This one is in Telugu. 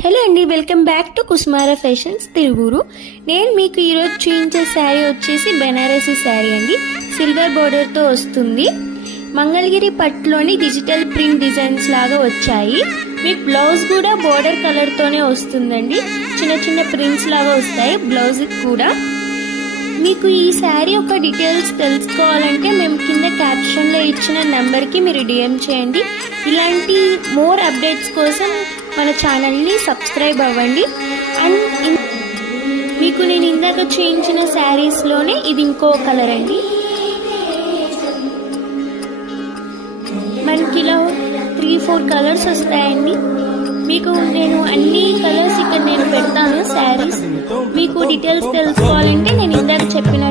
హలో అండి, welcome back to Kusmara fashions Tiruvuru. నేను మీకు ఈరోజు చూపించే శారీ వచ్చేసి బెనారసీ శారీ అండి. సిల్వర్ బోర్డర్తో వస్తుంది. మంగళగిరి పట్టులోని డిజిటల్ ప్రింట్ డిజైన్స్ లాగా వచ్చాయి. మీకు బ్లౌజ్ కూడా బోర్డర్ కలర్తోనే వస్తుందండి. చిన్న చిన్న ప్రింట్స్ లాగా వస్తాయి బ్లౌజ్ కూడా. మీకు ఈ శారీ యొక్క డీటెయిల్స్ తెలుసుకోవాలంటే మేము కింద క్యాప్షన్లో ఇచ్చిన నెంబర్కి మీరు డిఎం చేయండి. ఇలాంటి మోర్ అప్డేట్స్ కోసం మన ఛానల్ని సబ్స్క్రైబ్ అవ్వండి. అండ్ మీకు నేను ఇందాక చూపించిన శారీస్లోనే ఇది ఇంకో కలర్ అండి. మనకి ఇలా 3-4 కలర్స్ వస్తాయండి. మీకు నేను అన్ని కలర్స్ ఇక్కడ నేను పెడతాను శారీస్. మీకు డీటెయిల్స్ తెలుసుకోవాలంటే నేను ఇందాక చెప్పిన